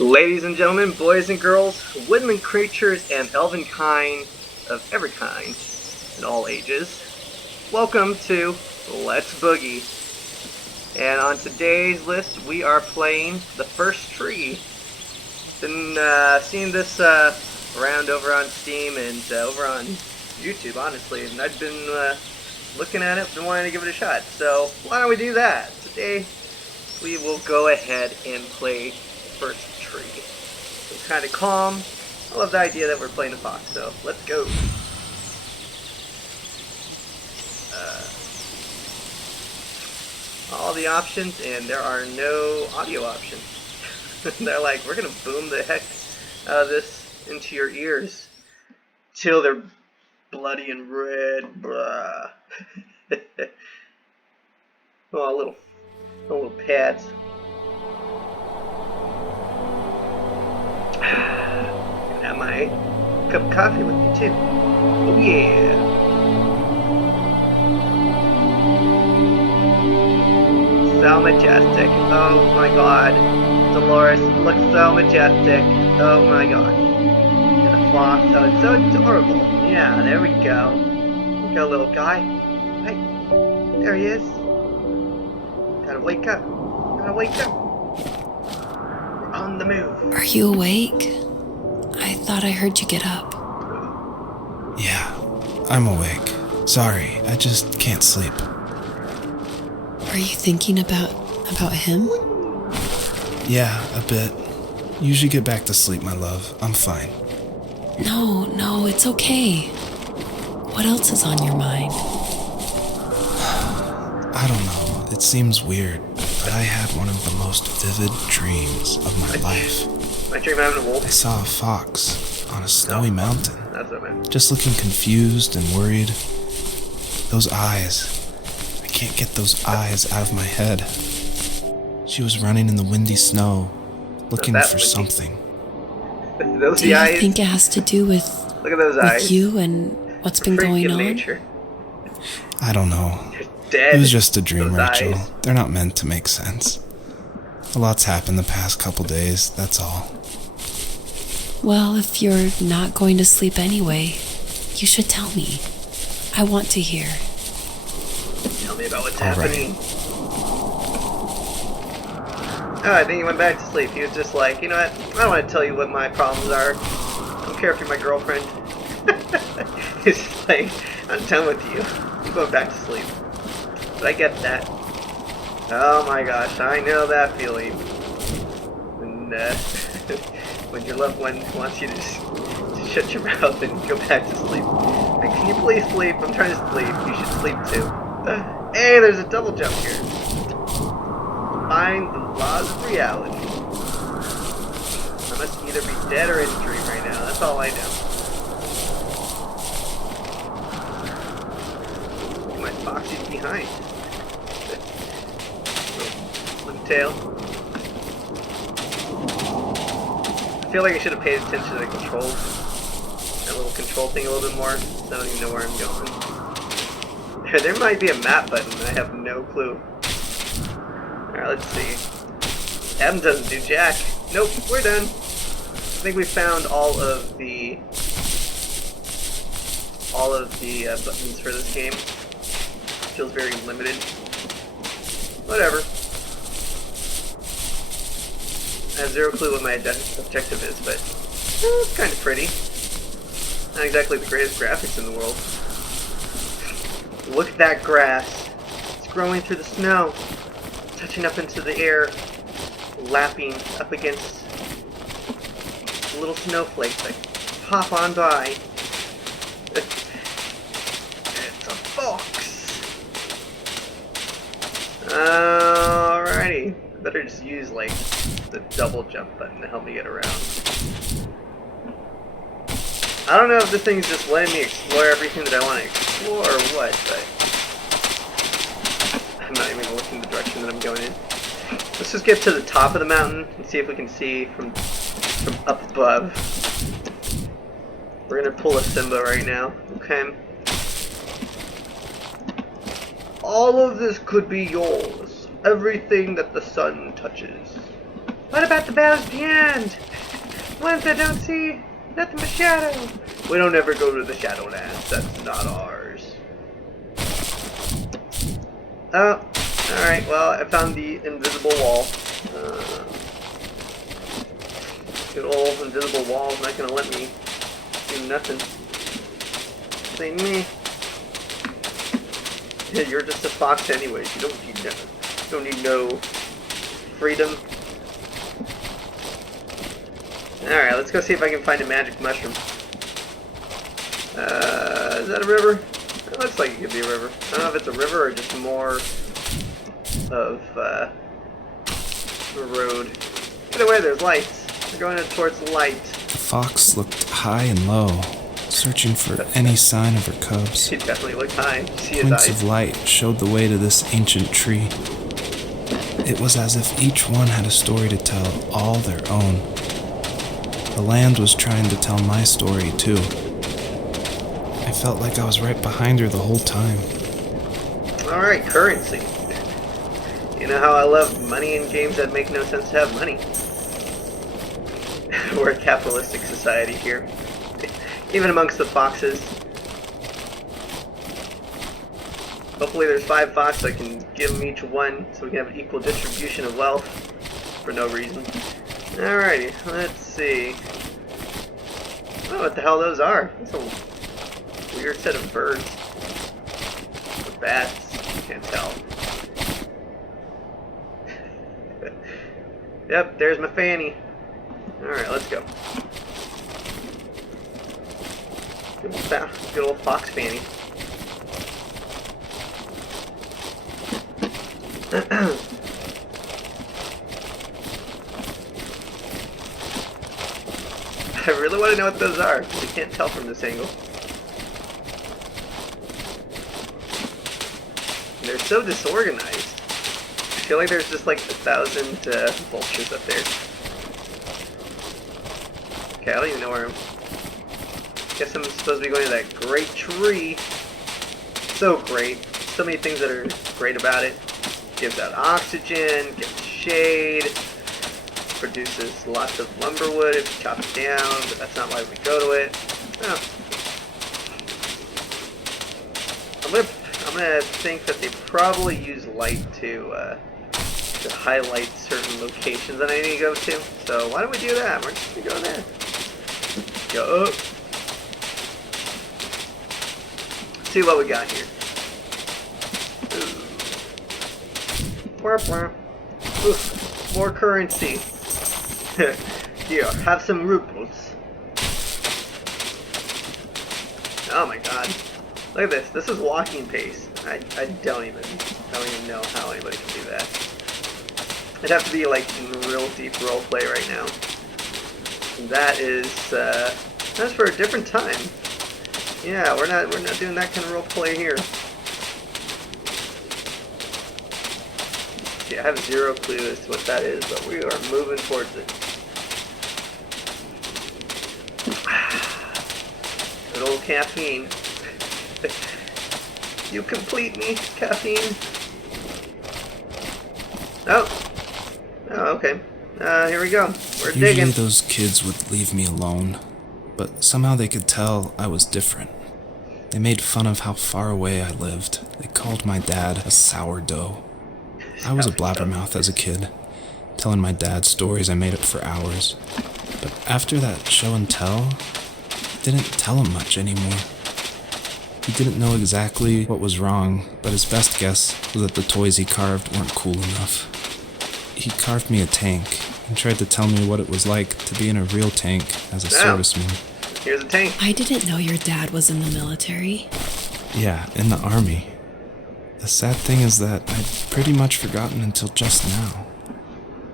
Ladies and gentlemen, boys and girls, woodland creatures, and elven kind of every kind, in all ages, welcome to Let's Boogie. And on today's list, we are playing The First Tree. Been seeing this around over on Steam and over on YouTube, honestly, and I've been looking at it and wanting to give it a shot. So why don't we do that? Today, we will go ahead and play First Tree. It's kind of calm. I love the idea that we're playing a fox, so let's go. All the options, and there are no audio options. They're like, we're gonna boom the heck out of this into your ears till they're bloody and red. Bruh. Oh, little pads. Gonna have my cup of coffee with me too. Oh yeah. So majestic. Oh my god. Dolores looks so majestic. Oh my god. And the fox, oh, it's so adorable. Yeah, there we go. We got a little guy. Hey, there he is. Gotta wake up. Gotta wake up. We're on the move. Are you awake? I thought I heard you get up. Yeah, I'm awake. Sorry, I just can't sleep. Are you thinking about him? Yeah, a bit. Usually get back to sleep, my love. I'm fine. No, it's okay. What else is on your mind? I don't know. It seems weird, but I had one of the most vivid dreams of my life. I dream having a wolf. I saw a fox on a snowy mountain. That's what I meant. Just looking confused and worried. Those eyes. I can't get those eyes out of my head. She was running in the windy snow, looking for something. Those Do you eyes. think it has to do with, Look at those eyes. with you and what's been going on? Nature. I don't know. Dead. It was just a dream, Those Rachel. eyes. They're not meant to make sense. A lot's happened the past couple days, that's all. Well, if you're not going to sleep anyway, you should tell me. I want to hear. Tell me about what's All right. happening. Oh, I think he went back to sleep. He was just like, you know what? I don't want to tell you what my problems are. I don't care if you're my girlfriend. He's just like, I'm done with you. I'm going back to sleep. But I get that. Oh my gosh, I know that feeling. And when your loved one wants you to shut your mouth and go back to sleep. Like, can you please sleep? I'm trying to sleep. You should sleep too. Hey, there's a double jump here. Find the laws of reality. I must either be dead or in a dream right now. That's all I know. My Foxy's behind. Little tail. I feel like I should have paid attention to the controls. That little control thing a little bit more. So I don't even know where I'm going. There might be a map button. I have no clue. Alright, let's see. Adam doesn't do jack. Nope, we're done. I think we found all of the buttons for this game. Feels very limited. Whatever. I have zero clue what my objective is, but it's kind of pretty. Not exactly the greatest graphics in the world. Look at that grass. It's growing through the snow. Touching up into the air, lapping up against little snowflakes that pop on by. It's a fox. Alrighty. Better just use like the double jump button to help me get around. I don't know if this thing's just letting me explore everything that I want to explore or what, but I'm not even going to look in the direction that I'm going in. Let's just get to the top of the mountain and see if we can see from up above. We're going to pull a Simba right now, okay? All of this could be yours. Everything that the sun touches. What about the bells at the end? Ones that don't see nothing but shadow. We don't ever go to the Shadowlands. That's not ours. Oh, alright, well, I found the invisible wall. Good old invisible wall's not gonna let me do nothing. Say me. Yeah, you're just a fox anyways. You don't need no freedom. Alright, let's go see if I can find a magic mushroom. Is that a river? It looks like it could be a river. I don't know if it's a river or just more of a road. Either way, there's lights. We're going towards the light. The fox looked high and low, searching for any sign of her cubs. He definitely looked high. See his Points eyes? of light showed the way to this ancient tree. It was as if each one had a story to tell, all their own. The land was trying to tell my story, too. I felt like I was right behind her the whole time. Alright, currency. You know how I love money in games that make no sense to have money. We're a capitalistic society here. Even amongst the foxes. Hopefully there's 5 foxes. I can give them each one so we can have an equal distribution of wealth for no reason. Alrighty, let's see. I don't know what the hell those are. That's a weird set of birds. Or bats. Can't tell. Yep, there's my fanny. Alright, let's go. Good old fox fanny. I really want to know what those are. I can't tell from this angle. They're so disorganized. I feel like there's just like 1,000 vultures up there. Okay, I don't even know where I'm... Guess I'm supposed to be going to that great tree. So great. So many things that are great about it. Gives out oxygen, gives shade, produces lots of lumber wood if you chop it down, but that's not why we go to it. Oh. I'm gonna think that they probably use light to highlight certain locations that I need to go to. So why don't we do that? We're just gonna go there. Go up. See what we got here. Ooh, more currency. Here, have some rubles. Oh my god. Look at this. This is walking pace. I don't even know how anybody can do that. I'd have to be like in real deep role play right now. And that's for a different time. Yeah, we're not doing that kind of role play here. Yeah, I have zero clue as to what that is, but we are moving towards it. Good old caffeine. You complete me, caffeine. Oh, okay. Here we go. We're Usually digging. Those kids would leave me alone, but somehow they could tell I was different. They made fun of how far away I lived. They called my dad a sourdough. I was a blabbermouth as a kid, telling my dad stories I made up for hours. But after that show and tell, I didn't tell him much anymore. He didn't know exactly what was wrong, but his best guess was that the toys he carved weren't cool enough. He carved me a tank and tried to tell me what it was like to be in a real tank as a serviceman. Here's a tank. I didn't know your dad was in the military. Yeah, in the army. The sad thing is that I'd pretty much forgotten until just now.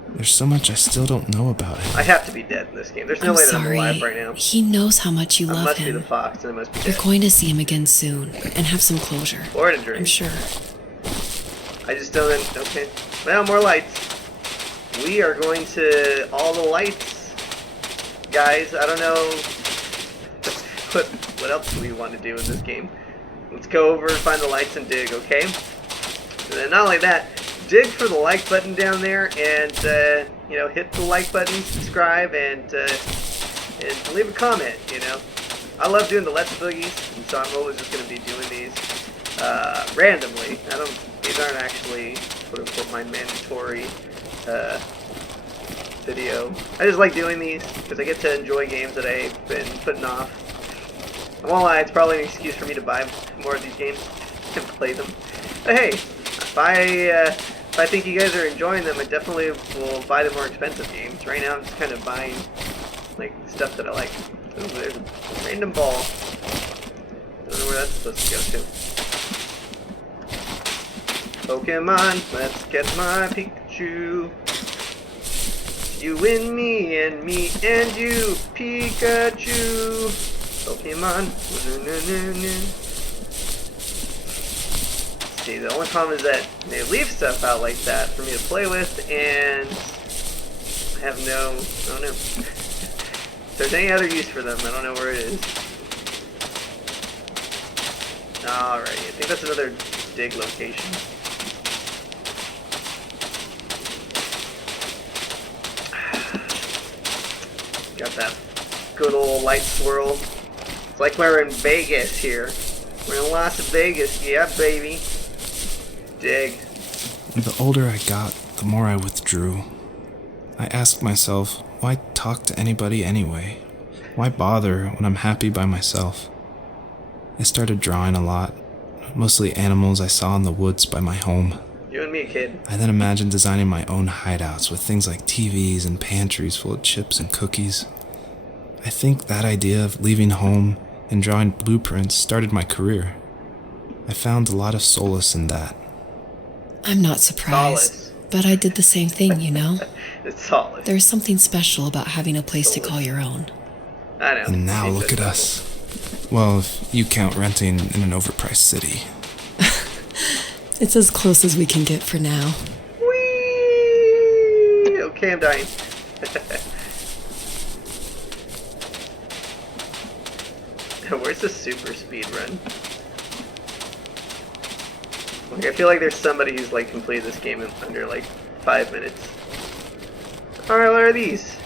There's so much I still don't know about him. I have to be dead in this game. There's no way that I'm alive right now. He knows how much you love must him. be the fox, and I must be You're dead. going to see him again soon and have some closure. Or in a dream. I'm sure. I just don't... Okay. Well, more lights. We are going to all the lights. Guys, I don't know... What else do we want to do in this game? Let's go over and find the lights and dig, okay? And then not only that, dig for the like button down there and hit the like button, subscribe, and leave a comment. I love doing the Let's Boogies, and so I'm always just going to be doing these randomly. These aren't actually quote unquote my mandatory video. I just like doing these because I get to enjoy games that I've been putting off. I won't lie, it's probably an excuse for me to buy more of these games and play them. But hey, if I think you guys are enjoying them, I definitely will buy the more expensive games. Right now I'm just kind of buying like stuff that I like. Ooh, there's a random ball. Don't know where that's supposed to go to. Pokemon, let's get my Pikachu. You and me and you, Pikachu. Pokemon. See, the only problem is that they leave stuff out like that for me to play with, and I have I don't know. If there's any other use for them, I don't know where it is. Alright, I think that's another dig location. Got that good old light swirl. It's like we're in Vegas here. We're in Las Vegas, yeah, baby. Dig. The older I got, the more I withdrew. I asked myself, why talk to anybody anyway? Why bother when I'm happy by myself? I started drawing a lot, mostly animals I saw in the woods by my home. You and me, kid. I then imagined designing my own hideouts with things like TVs and pantries full of chips and cookies. I think that idea of leaving home and drawing blueprints started my career. I found a lot of solace in that. I'm not surprised, but I did the same thing, It's solid. There's something special about having a place to call your own. I know. And now look at us. Well, if you count renting in an overpriced city. It's as close as we can get for now. Whee! Okay, I'm dying. Where's the super speed run? Like, I feel like there's somebody who's like completed this game in under like 5 minutes. Alright, what are these?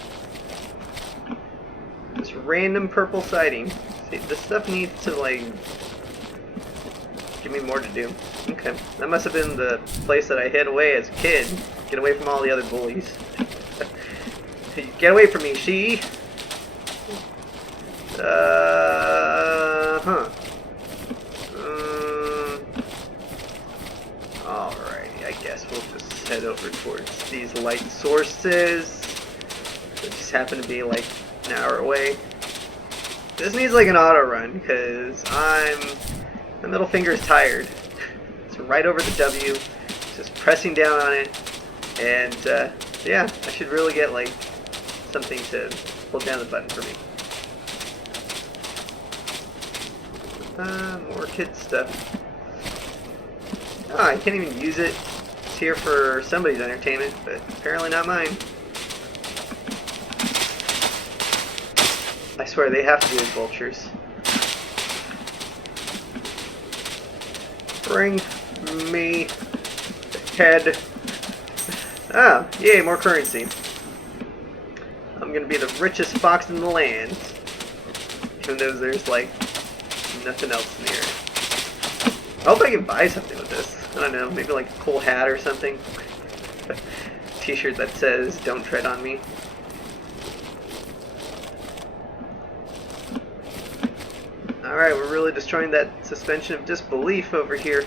This random purple siding. See, this stuff needs to like give me more to do. Okay, that must have been the place that I hid away as a kid. Get away from all the other bullies. Get away from me, she. Alrighty, I guess we'll just head over towards these light sources. They just happen to be like an hour away. This needs like an auto run because my middle finger is tired. It's right over the W, just pressing down on it, and yeah, I should really get like something to hold down the button for me. More kid stuff. Oh, I can't even use it. It's here for somebody's entertainment, but apparently not mine. I swear, they have to be as vultures. Bring me head. Ah, yay, more currency. I'm gonna be the richest fox in the land. Even though there's like nothing else in the area. I hope I can buy something with this. I don't know, maybe like a cool hat or something. T-shirt that says, "Don't tread on me." Alright, we're really destroying that suspension of disbelief over here.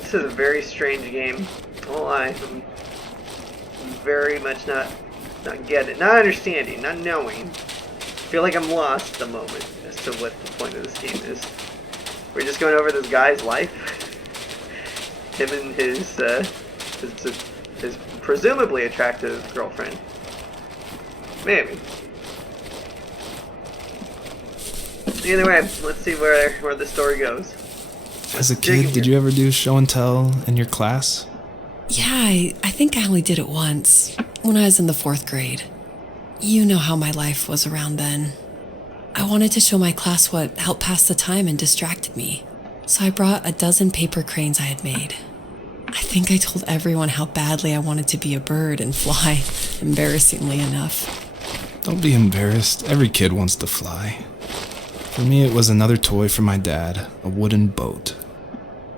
This is a very strange game. I won't lie. I'm very much not getting it. Not understanding, not knowing. I feel like I'm lost at the moment as to what the point of this game is. We're just going over this guy's life. Him and his presumably attractive girlfriend. Maybe. Either way, let's see where the story goes. As a kid, did you ever do show and tell in your class? Yeah, I think I only did it once, when I was in the 4th grade. You know how my life was around then. I wanted to show my class what helped pass the time and distracted me, so I brought a dozen paper cranes I had made. I think I told everyone how badly I wanted to be a bird and fly, embarrassingly enough. Don't be embarrassed. Every kid wants to fly. For me, it was another toy from my dad, a wooden boat.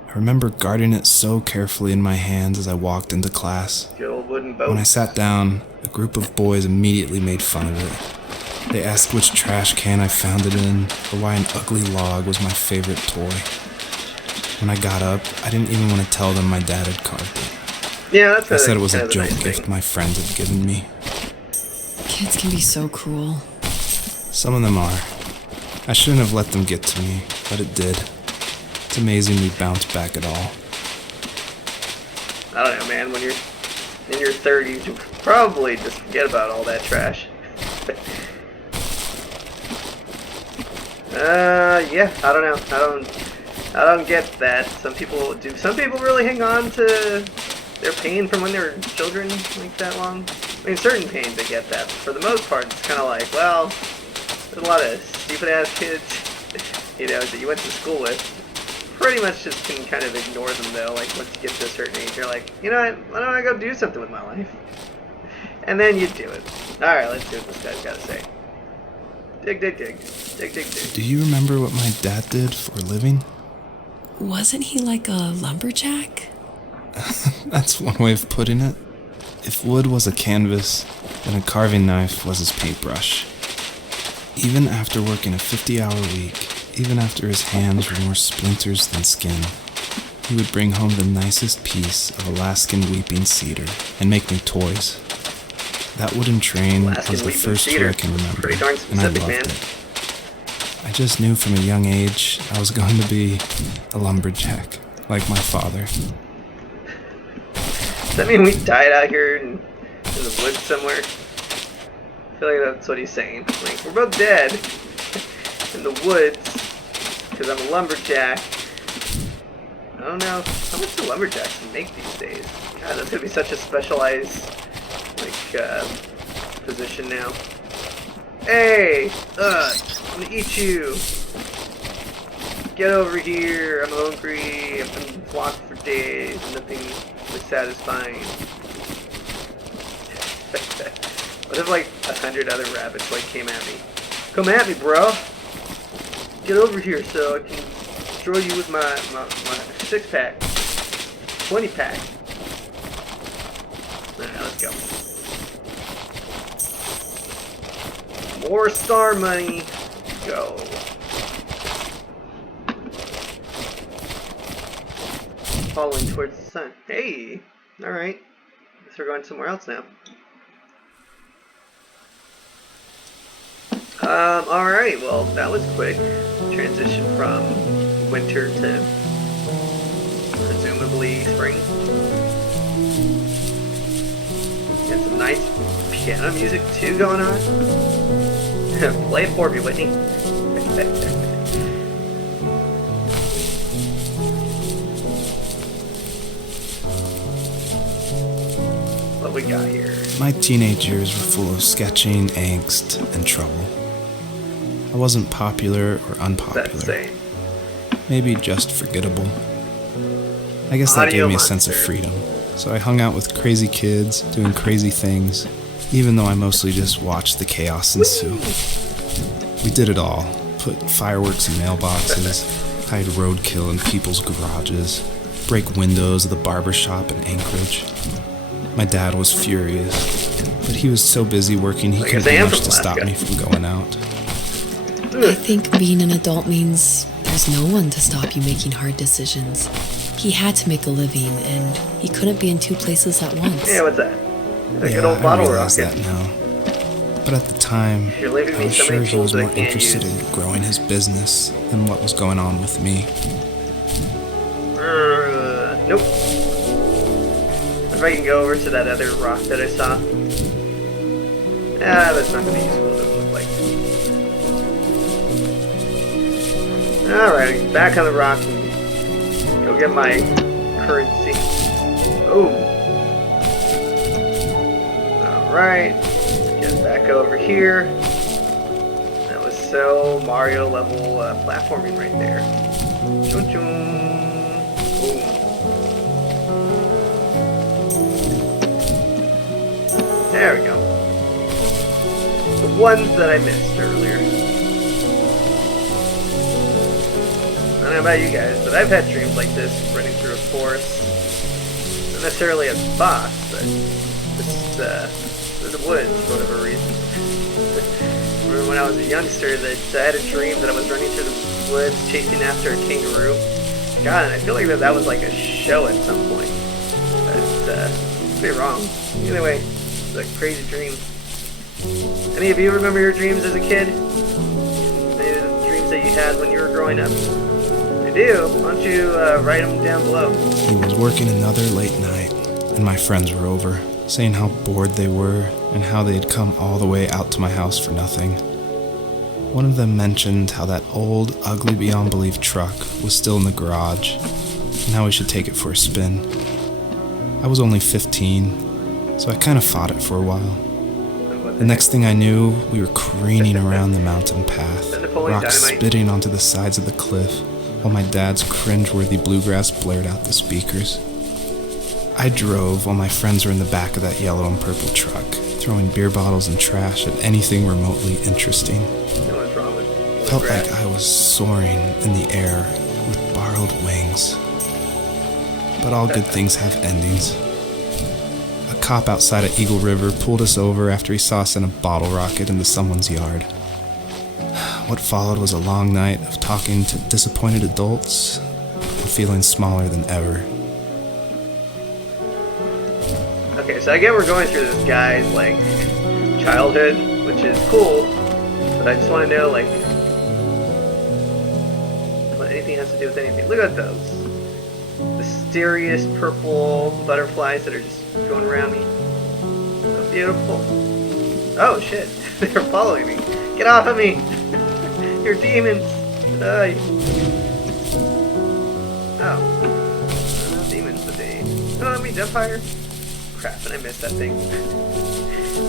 I remember guarding it so carefully in my hands as I walked into class. Good old wooden boat. When I sat down, a group of boys immediately made fun of it. They asked which trash can I found it in, or why an ugly log was my favorite toy. When I got up, I didn't even want to tell them my dad had carved it. Yeah, that's I said it was a joke nice gift thing. my friends had given me. Kids can be so cruel. Some of them are. I shouldn't have let them get to me, but it did. It's amazing we bounced back at all. I don't know, man. When you're in your 30s, you probably just forget about all that trash. Yeah, I don't know. I don't get that. Some people do. Some people really hang on to their pain from when they were children like that long. I mean, certain pains they get that. But for the most part, it's kind of like, well, there's a lot of stupid ass kids, that you went to school with. Pretty much just can kind of ignore them though. Like once you get to a certain age, you're like, you know what? Why don't I go do something with my life? And then you do it. All right, let's see what this guy's got to say. Dig, dig, dig, dig, dig, dig. Do you remember what my dad did for a living? Wasn't he like a lumberjack? That's one way of putting it. If wood was a canvas, then a carving knife was his paintbrush. Even after working a 50-hour week, even after his hands were more splinters than skin, he would bring home the nicest piece of Alaskan weeping cedar and make me toys. That wooden train was the first toy I can remember, Pretty darn and I specific, loved man. it. I just knew from a young age I was going to be a lumberjack, like my father. Does that mean we died out here in the woods somewhere? I feel like that's what he's saying. Like, we're both dead in the woods because I'm a lumberjack. I don't know. How much do lumberjacks make these days? God, that's going to be such a specialized, position now. Hey! I'm gonna eat you! Get over here! I'm hungry! I've been blocked for days. Nothing was satisfying. What if 100 other rabbits came at me? Come at me, bro! Get over here so I can destroy you with my 6-pack. 20-pack. Alright, let's go. More star money. Go. Following towards the sun. Hey! Alright. Guess we're going somewhere else now. Alright, well, that was quick. Transition from winter to presumably spring. Got some nice piano music too going on. Play it for me, Whitney. What we got here? My teenage years were full of sketching, angst, and trouble. I wasn't popular or unpopular. Maybe just forgettable. I guess that gave me a sense of freedom. So I hung out with crazy kids, doing crazy things, even though I mostly just watched the chaos ensue. We did it all. Put fireworks in mailboxes, hide roadkill in people's garages, break windows of the barber shop in Anchorage. My dad was furious, but he was so busy working he couldn't do much to stop me from going out. I think being an adult means there's no one to stop you making hard decisions. He had to make a living, and he couldn't be in two places at once. Yeah, what's that? A good old I bottle realize rocket. that now. But at the time, I was sure he was more interested in growing his business than what was going on with me. Nope. If I can go over to that other rock that I saw. That's not gonna be useful, it doesn't look like. Alright, back on the rock and go get my currency. Oh. Alright. Get back over here. That was so Mario level platforming right there. Choo choo. Boom. There we go. The ones that I missed earlier. I don't know about you guys, but I've had dreams like this, running through a forest. Not necessarily a boss, but just through the woods for whatever reason. Remember when I was a youngster that I had a dream that I was running through the woods chasing after a kangaroo. God, and I feel like that was like a show at some point. But could be wrong. Either way, it's a crazy dream. Any of you remember your dreams as a kid? Any of the dreams that you had when you were growing up? If you do, why don't you write them down below? He was working another late night, and my friends were over, saying how bored they were and how they had come all the way out to my house for nothing. One of them mentioned how that old, ugly beyond belief truck was still in the garage, and how we should take it for a spin. I was only 15, so I kind of fought it for a while. The next thing I knew, we were careening around the mountain path, rocks spitting onto the sides of the cliff, while my dad's cringeworthy bluegrass blared out the speakers. I drove while my friends were in the back of that yellow and purple truck, throwing beer bottles and trash at anything remotely interesting. Felt like I was soaring in the air with borrowed wings. But all good things have endings. A cop outside of Eagle River pulled us over after he saw us in a bottle rocket into someone's yard. What followed was a long night of talking to disappointed adults and feeling smaller than ever. Okay, so I get we're going through this guy's, like, childhood, which is cool, but I just want to know, like, what anything has to do with anything. Look at those. Mysterious purple butterflies that are just going around me. So beautiful. Oh, shit. They're following me. Get off of me! You're demons! Oh. They're not demons, but they... Oh, let me jump higher. Crap, and I missed that thing.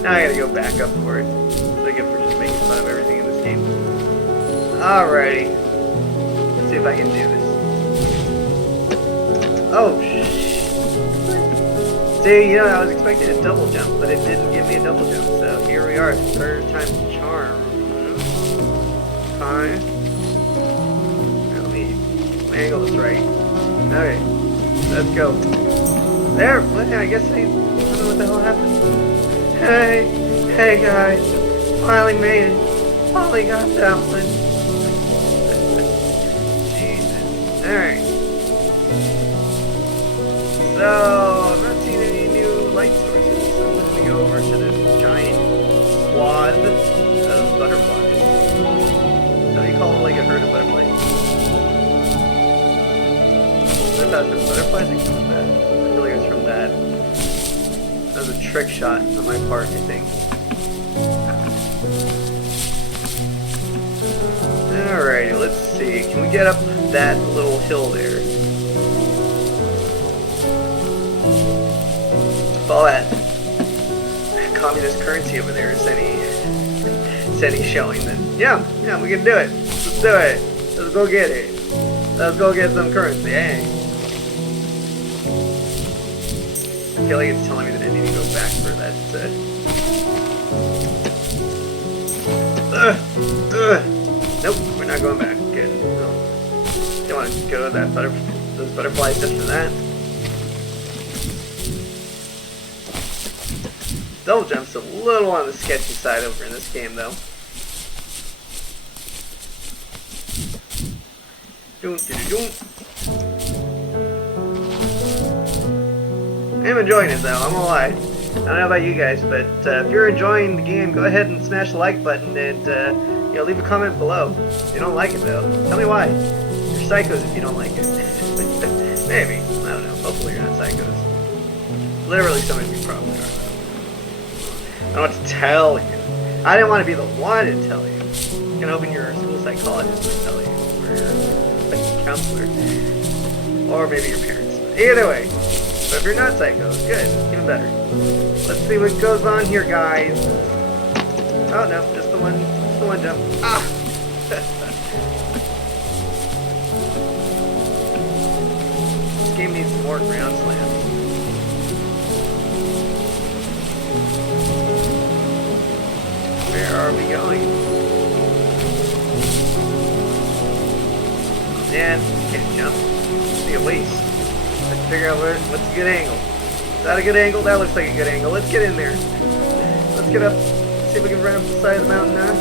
Now I gotta go back up for it. So I get for just making fun of everything in this game. Alrighty. Let's see if I can do this. Oh, shit. See, you know, I was expecting a double jump, but it didn't give me a double jump. So here we are, third time's the charm. Fine. Let me angle this right. Okay, let's go. There, I guess I don't know what the hell happened. Hey guys, finally made it. Finally got that one. Jesus. Alright. So, I'm not seeing any new light sources, so I'm going to go over to this giant squad of butterflies. So you call it like a herd of butterflies? I thought it was butterflies that killed that. I feel like it's from that. That was a trick shot on my part, I think. Alrighty, let's see. Can we get up that little hill there? If all that communist currency over there is any showing, then yeah, we can do it. Let's do it. Let's go get it. Let's go get some currency, eh? I feel like it's telling me that I need to go back for that. Nope, we're not going back. Good. No. Don't want to go to that those butterflies just for that. Double jump's a little on the sketchy side over in this game, though. I'm enjoying it, though. I'm gonna lie. I don't know about you guys, but if you're enjoying the game, go ahead and smash the like button and leave a comment below. If you don't like it, though, tell me why. You're psychos if you don't like it. Maybe. I don't know. Hopefully you're not psychos. Literally, some of you probably are. I don't know what to tell you. I didn't want to be the one to tell you. You can open your school psychologist to tell you, or your counselor, or maybe your parents. Either way. But if you're not psychos, good, even better. Let's see what goes on here, guys. Oh no, just the one jump. Ah! This game needs some more ground slams. Where are we going? Oh man, can't jump. It's be a waste. Let's figure out what's a good angle. Is that a good angle? That looks like a good angle. Let's get in there. Let's get up. See if we can run up the side of the mountain now.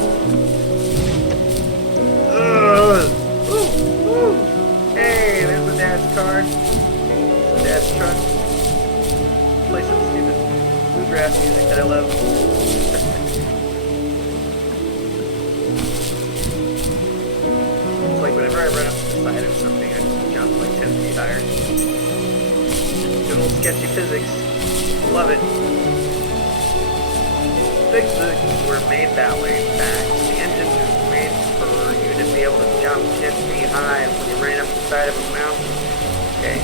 Hey, there's the dad's car. The dad's truck. Play some stupid bluegrass music that I love. It's like whenever I run up the side of something, I just jump like 10 feet higher. Good old sketchy physics. Love it. Physics were made that way, in fact. The engine was made for you to be able to jump 10 feet high when you ran up the side of a mountain. Okay?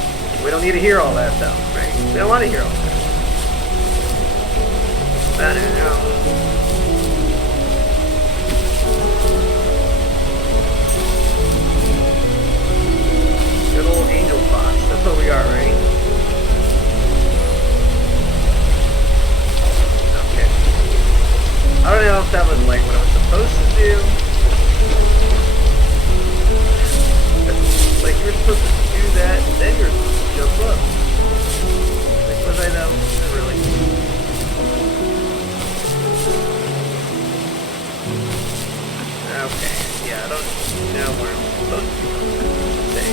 We don't need to hear all that though, right? We don't want to hear all that. I don't know. Good old angel fox. That's what we are, right? Okay. I don't know if that was like what I was supposed to do. Like you were supposed to do that, then you were supposed to jump up. Like was I though? Not really. Okay, yeah, I don't know where I'm supposed to say.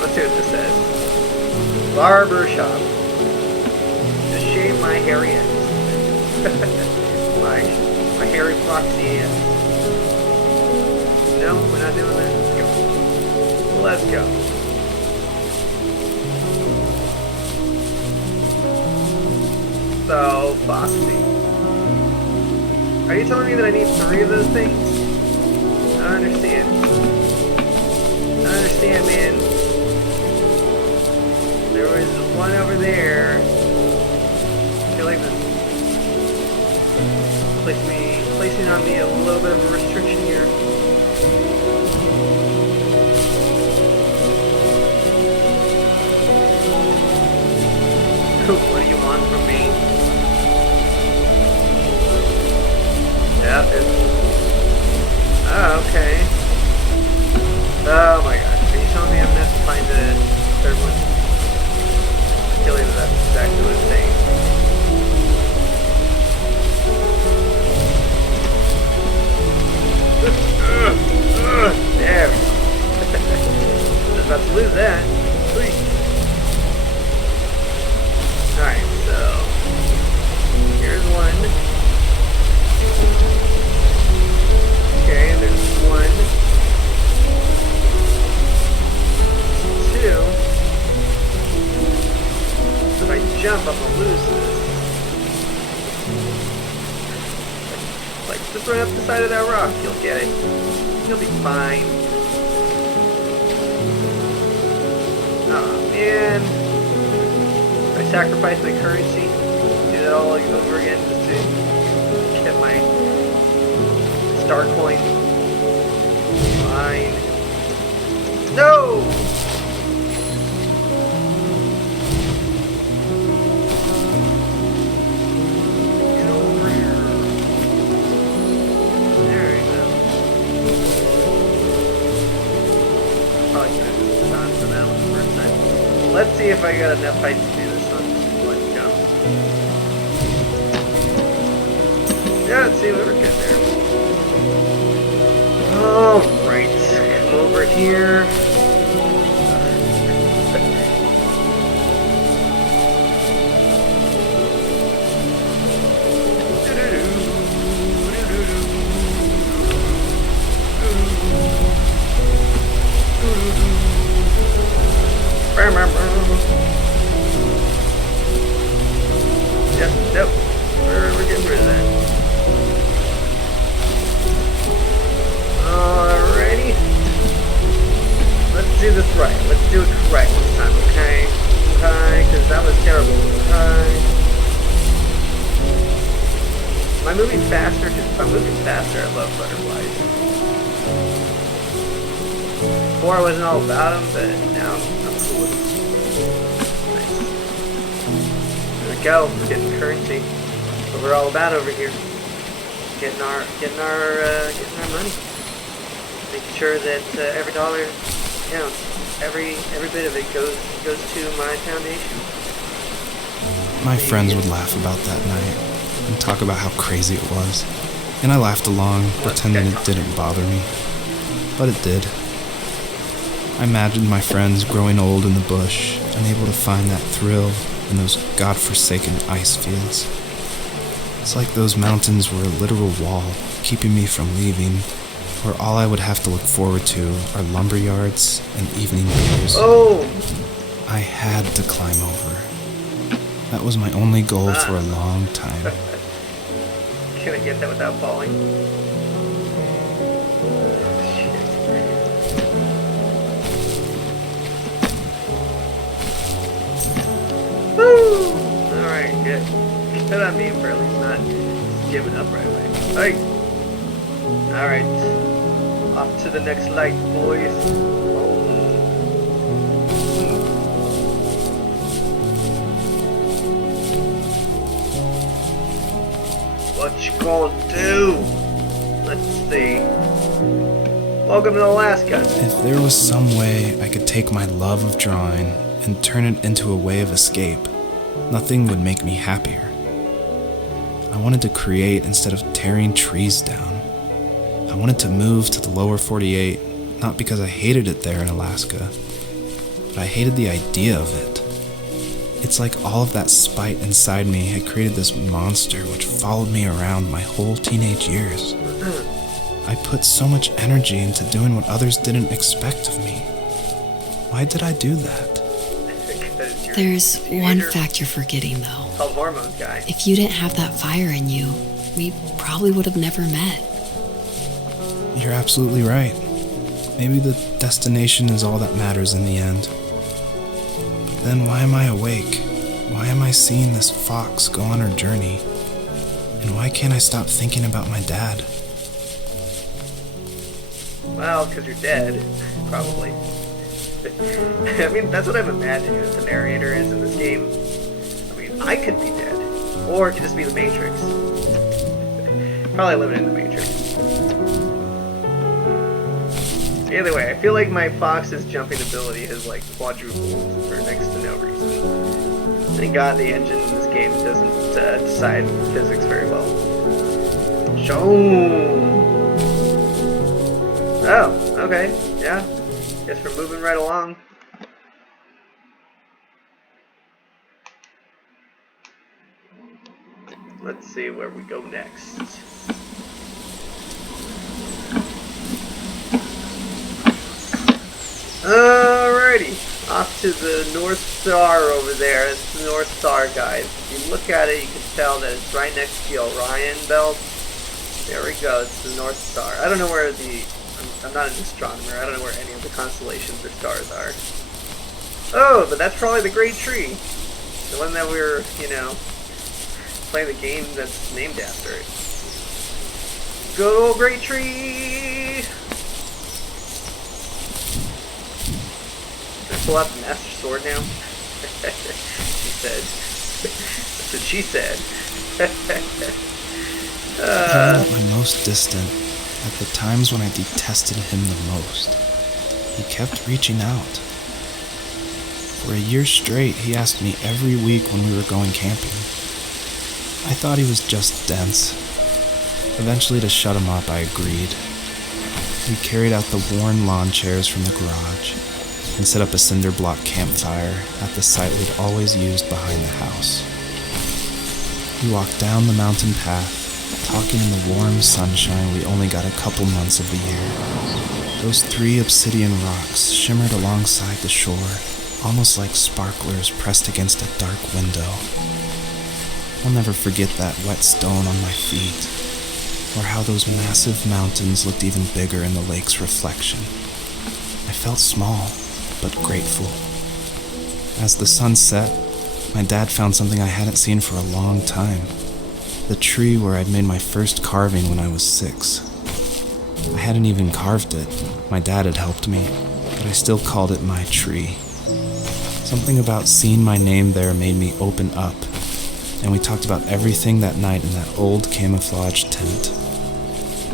Let's see what this says. Barber shop. To shave my hairy ends. my hairy Foxy ends. No, we're not doing that. Let's go. So, Foxy. Are you telling me that I need 3 of those things? I don't understand. I don't understand, man. There was one over there. I feel like this placing on me a little bit of a restriction here. What do you want from me? Yeah, it's... Oh, okay. Oh my gosh. Are you telling me I'm gonna have to find the 3rd one? I feel like that's exactly what it's saying. There we go. I was about to lose that. Sweet. Alright, so here's one. Okay, there's 1. 2. So if I jump, I'm gonna lose this. Like, just run up the side of that rock, you'll get it. You'll be fine. Oh man. I sacrifice my currency, do that all over again just to get my star coin. Fine. No! Get over here. There you go. Probably should have just gone for that one the first time. Let's see if I got enough height to do this. Yeah, let's see what we're getting there. Alright, come over here. Yep, nope. We're getting rid of that. Alrighty. Let's do this right. Let's do it correct this time, okay? Okay, because that was terrible. Okay. Am I moving faster? Because if I'm moving faster, I love butterflies. Before I wasn't all about them, but now I'm cool with them. Nice. There we go. We're getting currency. What we're all about over here. getting our money, making sure that every dollar counts, every bit of it goes to my foundation. My friends would laugh about that night and talk about how crazy it was, and I laughed along, pretending it didn't bother me, but it did. I imagined my friends growing old in the bush, unable to find that thrill in those godforsaken ice fields. It's like those mountains were a literal wall, keeping me from leaving, where all I would have to look forward to are lumber yards and evening beers. Oh! I had to climb over. That was my only goal for a long time. Can I get that without falling? Woo! Alright, good. Good on me for at least not giving up right away. Alright. Alright. Off to the next light, boys. What you gonna do? Let's see. Welcome to Alaska. If there was some way I could take my love of drawing and turn it into a way of escape, nothing would make me happier. I wanted to create instead of tearing trees down. I wanted to move to the lower 48, not because I hated it there in Alaska, but I hated the idea of it. It's like all of that spite inside me had created this monster which followed me around my whole teenage years. I put so much energy into doing what others didn't expect of me. Why did I do that? There's one fact you're forgetting, though. Called hormones, guy. If you didn't have that fire in you, we probably would have never met. You're absolutely right. Maybe the destination is all that matters in the end. But then why am I awake? Why am I seeing this fox go on her journey? And why can't I stop thinking about my dad? Well, because you're dead, probably. I mean, that's what I'm imagining that the narrator is in this game. I mean, I could be dead. Or it could just be the Matrix. Probably living in the Matrix. Either way, I feel like my fox's jumping ability has like quadrupled for next to no reason. Thank God the engine in this game doesn't decide physics very well. Shoom! Oh, okay, yeah. Guess we're moving right along. Let's see where we go next. Alrighty, off to the North Star over there. It's the North Star, guys. If you look at it, you can tell that it's right next to the Orion belt. There we go, it's the North Star. I don't know where I'm not an astronomer. I don't know where any of the constellations or stars are. Oh, but that's probably the Great Tree. The one that we were, playing the game that's named after it. Good old Great Tree! Can I pull out the Master Sword now? She said. That's what she said. Even at my most distant, at the times when I detested him the most, he kept reaching out. For a year straight, he asked me every week when we were going camping. I thought he was just dense. Eventually, to shut him up, I agreed. We carried out the worn lawn chairs from the garage and set up a cinder block campfire at the site we'd always used behind the house. We walked down the mountain path, talking in the warm sunshine we only got a couple months of the year. Those 3 obsidian rocks shimmered alongside the shore, almost like sparklers pressed against a dark window. I'll never forget that wet stone on my feet, or how those massive mountains looked even bigger in the lake's reflection. I felt small, but grateful. As the sun set, my dad found something I hadn't seen for a long time. The tree where I'd made my first carving when I was 6. I hadn't even carved it. My dad had helped me, but I still called it my tree. Something about seeing my name there made me open up, and we talked about everything that night in that old camouflage tent.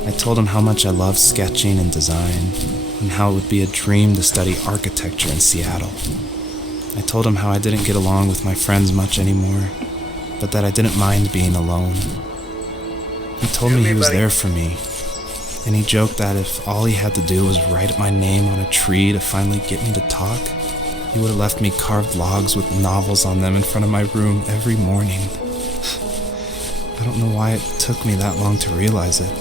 I told him how much I loved sketching and design, and how it would be a dream to study architecture in Seattle. I told him how I didn't get along with my friends much anymore, but that I didn't mind being alone. He told me he was there for me, and he joked that if all he had to do was write my name on a tree to finally get me to talk, he would have left me carved logs with novels on them in front of my room every morning. I don't know why it took me that long to realize it,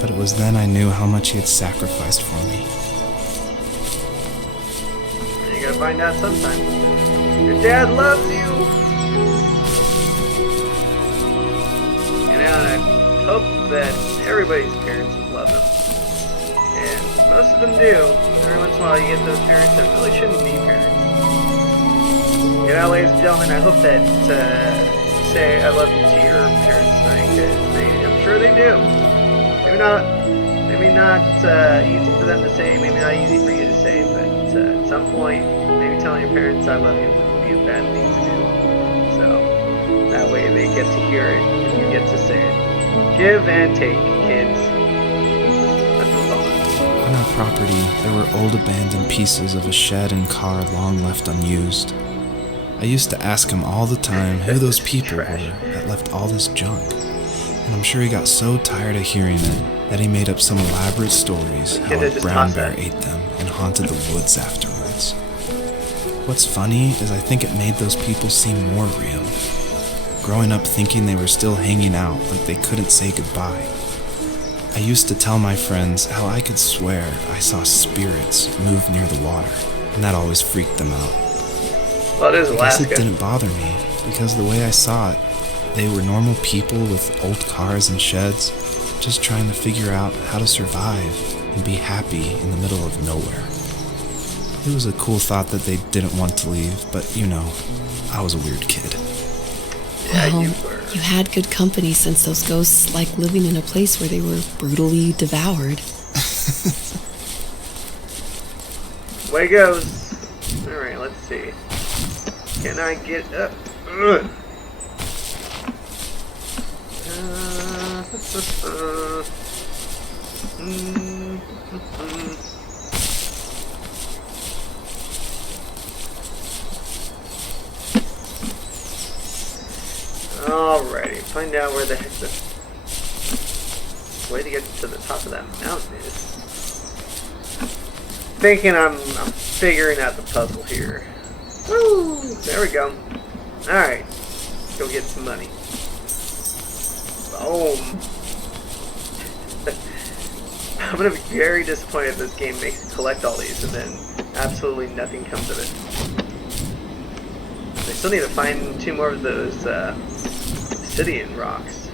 but it was then I knew how much he had sacrificed for me. You gotta find out sometime. Your dad loves you! And I hope that everybody's parents love them. And most of them do. Every once in a while you get those parents that really shouldn't be parents. You know, ladies and gentlemen, I hope that say I love you to your parents tonight, because I'm sure they do. Maybe not easy for them to say, maybe not easy for you to say, but at some point, maybe telling your parents I love you wouldn't be a bad thing to do. So that way they get to hear it and you get to say it. Give and take, kids. Let's move on. On our property, there were old abandoned pieces of a shed and car long left unused. I used to ask him all the time who those people were that left all this junk, and I'm sure he got so tired of hearing it that he made up some elaborate stories how a brown bear ate them and haunted the woods afterwards. What's funny is I think it made those people seem more real, growing up thinking they were still hanging out like they couldn't say goodbye. I used to tell my friends how I could swear I saw spirits move near the water, and that always freaked them out. Well, it is Alaska. I guess it didn't bother me, because the way I saw it, they were normal people with old cars and sheds, just trying to figure out how to survive and be happy in the middle of nowhere. It was a cool thought that they didn't want to leave, but you know, I was a weird kid. Well, you had good company since those ghosts like living in a place where they were brutally devoured. Way goes. Alright, let's see. Can I get up? Alrighty, find out where the heck the way to get to the top of that mountain is. Thinking I'm figuring out the puzzle here. Woo! There we go. Alright. Let's go get some money. Boom. I'm gonna be very disappointed if this game makes you collect all these and then absolutely nothing comes of it. I still need to find 2 more of those obsidian rocks.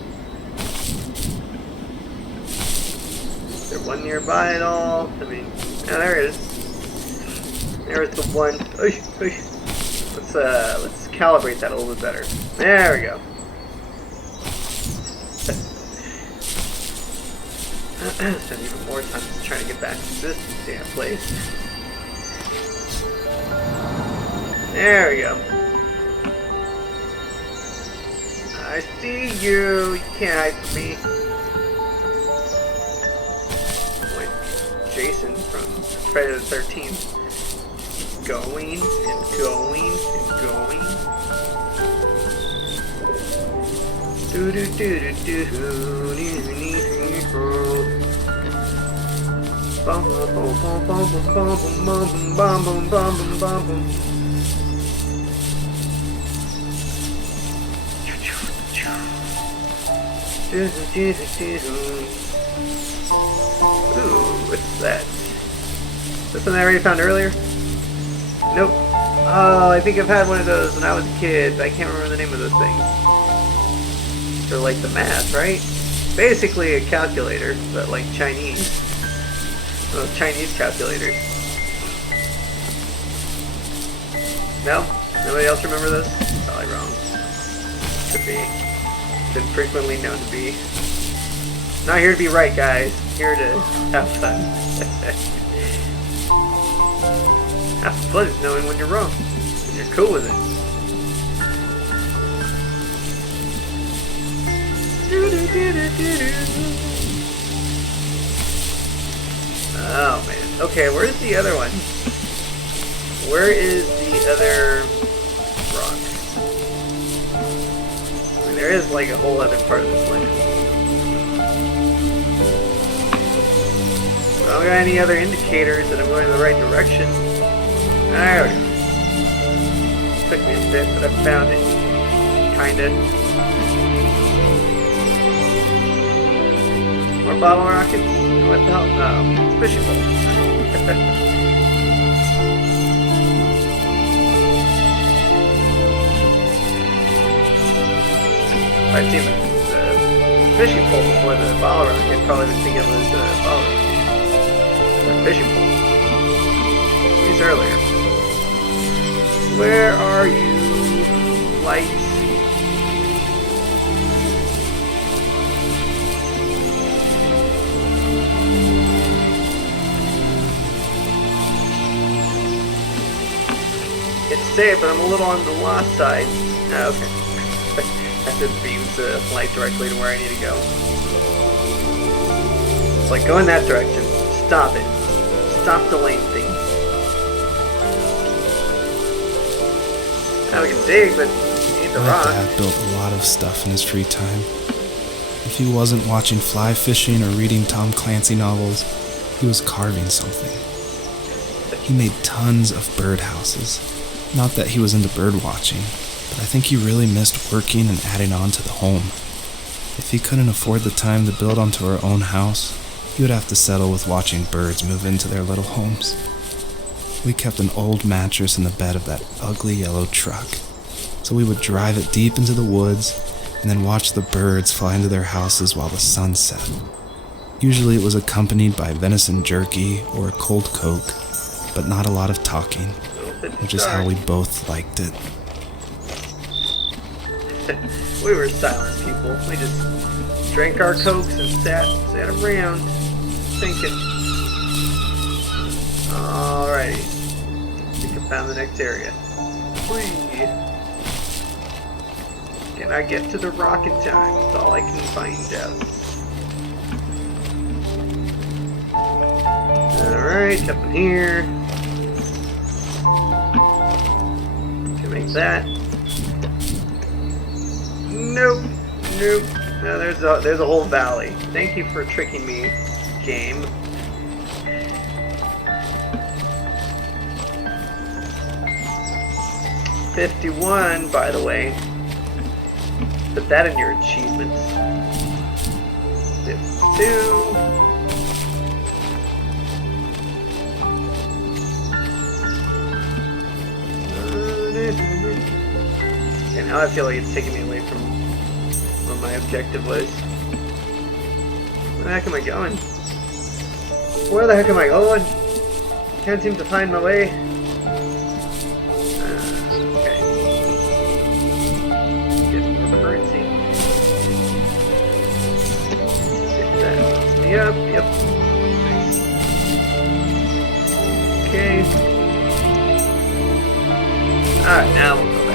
Is there one nearby at all? I mean, yeah, there it is. There's the one. Let's calibrate that a little bit better. There we go. Spend even more time just trying to get back to this damn place. There we go. I see you. You can't hide from me. Like Jason from Friday the 13th. Going and going and going. Do do do do do do. Bum bum bum bum bum bum bum bum bum bum bum. Ooh, what's that? Is that something I already found earlier? Nope. Oh, I think I've had one of those when I was a kid, but I can't remember the name of those things. They're like the math, right? Basically a calculator, but like Chinese. Those Chinese calculators. No? Nobody else remember this? Probably wrong. Could be. Been frequently known to be. Not here to be right, guys. Here to have fun. Half the fun is knowing when you're wrong. And you're cool with it. Oh man. Okay, where's the other one? Where is the other rock? I mean, there is like a whole other part of this land. I don't got any other indicators that I'm going in the right direction. There we go. Took me a bit, but I found it. Kinda. More bottle rockets? What the hell? No, it's fishing pole. If I'd seen the fishing pole before the bottle rocket, probably would think it was the bottle rocket. Or fishing pole. At least earlier. Where are you, lights? It's safe, but I'm a little on the lost side. Oh, okay. That just beams the light directly to where I need to go. It's like, go in that direction. Stop it. Stop delaying things. Now we can dig, but you need the rock. My dad built a lot of stuff in his free time. If he wasn't watching fly fishing or reading Tom Clancy novels, he was carving something. He made tons of birdhouses. Not that he was into bird watching, but I think he really missed working and adding on to the home. If he couldn't afford the time to build onto our own house, he would have to settle with watching birds move into their little homes. We kept an old mattress in the bed of that ugly yellow truck, so we would drive it deep into the woods and then watch the birds fly into their houses while the sun set. Usually it was accompanied by venison jerky or a cold Coke, but not a lot of talking, which is how we both liked it. We were silent people. We just drank our Cokes and sat around thinking. Alrighty. I think I found the next area. Whee! Can I get to the rock in time? That's all I can find out. Alright, up in here. Can make that. Nope. Nope. No, there's a whole valley. Thank you for tricking me, game. $51, by the way. Put that in your achievements. 52. And now I feel like it's taking me away from what my objective was. Where the heck am I going? Where the heck am I going? Can't seem to find my way. Okay. Get more of a currency. Get that. Yep, yep. Nice. Okay. Alright, now we'll go back.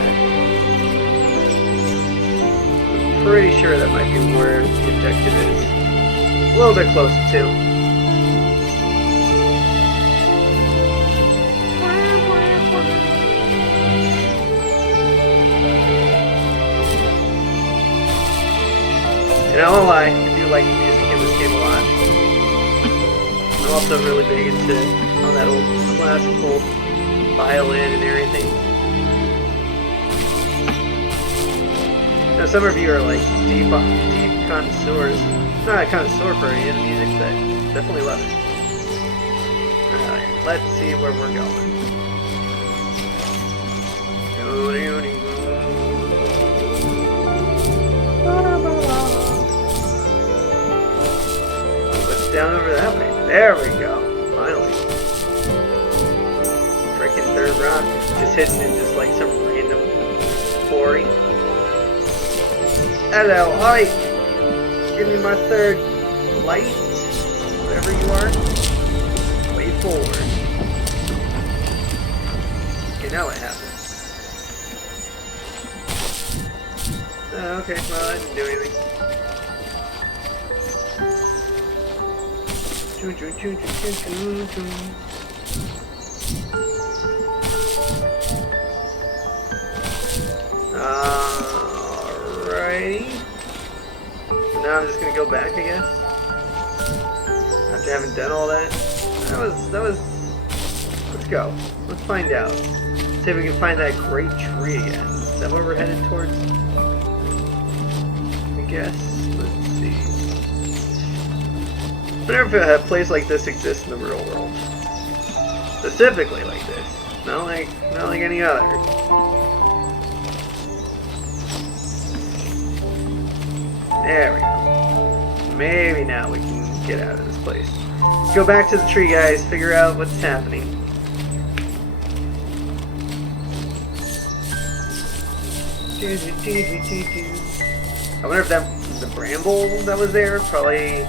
I'm pretty sure that might be where the objective is. A little bit closer too. And I won't lie, I do like the music in this game a lot. I'm also really big into all that old classical violin and everything. Now some of you are like deep connoisseurs. Not a connoisseur for any of the music, but definitely love it. Alright, let's see where we're going. What's down over that way? There we go. Finally. Freaking third rock. Just hidden in just like some random quarry. Hello, hi! Give me my third light, whatever you are. Way forward. Okay, now what happens? Okay, well I didn't do anything. Alrighty. Now I'm just gonna go back, I guess. After having done all that. That was. Let's go. Let's find out. See if we can find that great tree again. Is that what we're headed towards? I guess. Let's see. I wonder if a place like this exists in the real world. Specifically like this. Not like any other. There we go. Maybe now we can get out of this place. Let's go back to the tree, guys. Figure out what's happening. I wonder if that was the bramble that was there. Probably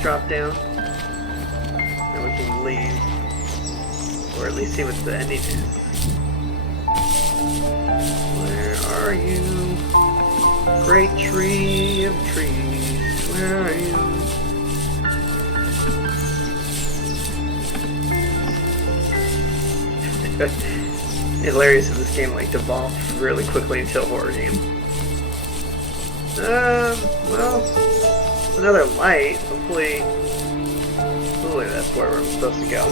dropped down. Then we can leave. Or at least see what the ending is. Where are you? Great tree of trees. Where are you? It's hilarious if this game like devolved really quickly into a horror game. Well, another light. Hopefully that's where we're supposed to go.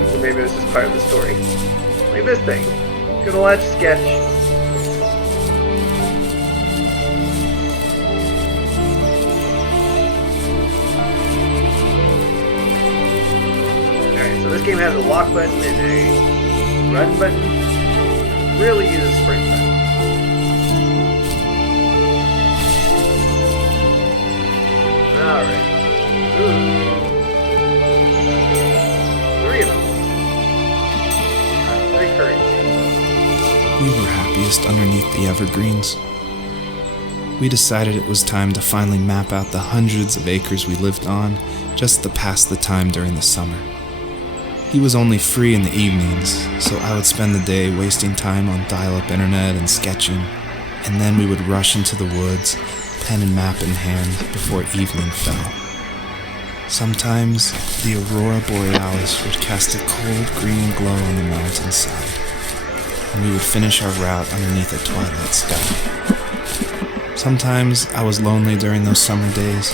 Or maybe this is part of the story. Like this thing. Good old Etch Sketch. So this game has a lock button and a run button. Really use a sprint button. Alright. Three of them. Three currency. We were happiest underneath the evergreens. We decided it was time to finally map out the hundreds of acres we lived on just to pass the time during the summer. He was only free in the evenings, so I would spend the day wasting time on dial-up internet and sketching, and then we would rush into the woods, pen and map in hand, before evening fell. Sometimes, the aurora borealis would cast a cold green glow on the mountainside, and we would finish our route underneath a twilight sky. Sometimes I was lonely during those summer days,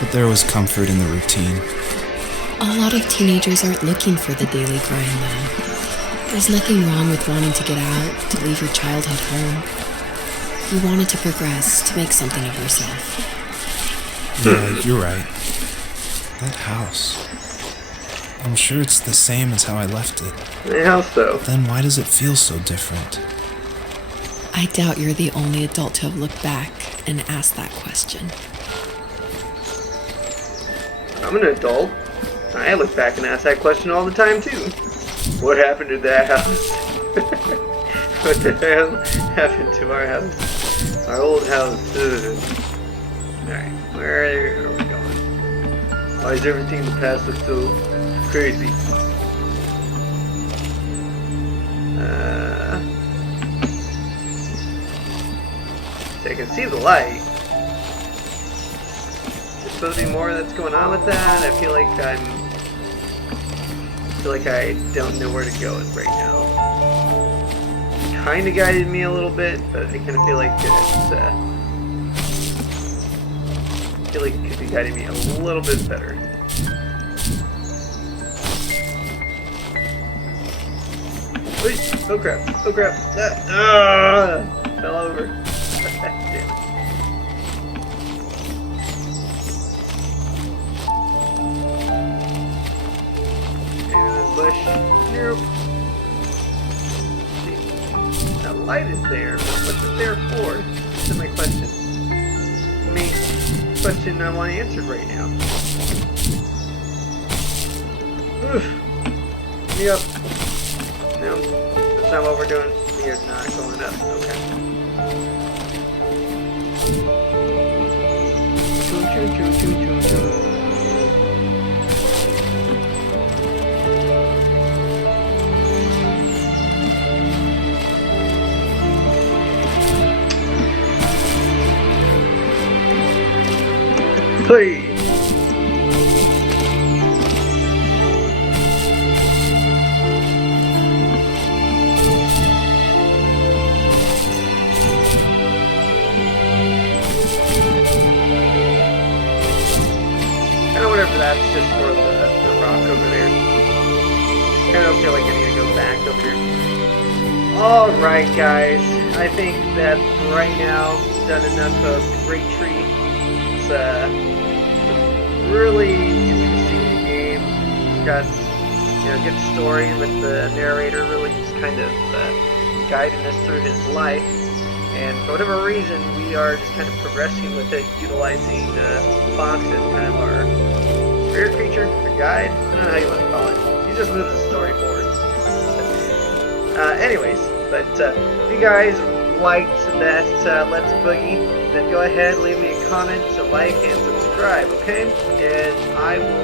but there was comfort in the routine. A lot of teenagers aren't looking for the daily grind, though. There's nothing wrong with wanting to get out, to leave your childhood home. You wanted to progress, to make something of yourself. Yeah, you're right. That house. I'm sure it's the same as how I left it. Yeah, how so? Then why does it feel so different? I doubt you're the only adult to have looked back and asked that question. I'm an adult. I look back and ask that question all the time, too. What happened to that house? What the hell happened to our house? Our old house. Alright, where are we going? Why is everything in the past look so crazy? So I can see the light. There's supposed to be more that's going on with that. I feel like I don't know where to go right now. It kind of guided me a little bit, but I kind of feel like it could be guiding me a little bit better. Wait, oh crap, oh crap. Fell over. Damn it. Bush. Nope. That light is there, but what's it there for? That's my question. The main question I want answered right now. Oof. Me up. No, that's not what we're doing. We are not going up. Okay. Hey. Kinda wonder if that's just for the rock over there. Kinda don't feel like I need to go back over here. Alright guys, I think that right now we've done enough of Great Tree. It's a really interesting game. It's got a good story with the narrator really just kind of guiding us through his life. And for whatever reason, we are just kind of progressing with it, utilizing Fox as kind of our spirit creature, our guide. I don't know how you want to call it. He just moves the story forward. Anyways, but if you guys liked that Let's Boogie, then go ahead, leave me a comment, a like, and subscribe, okay? And I will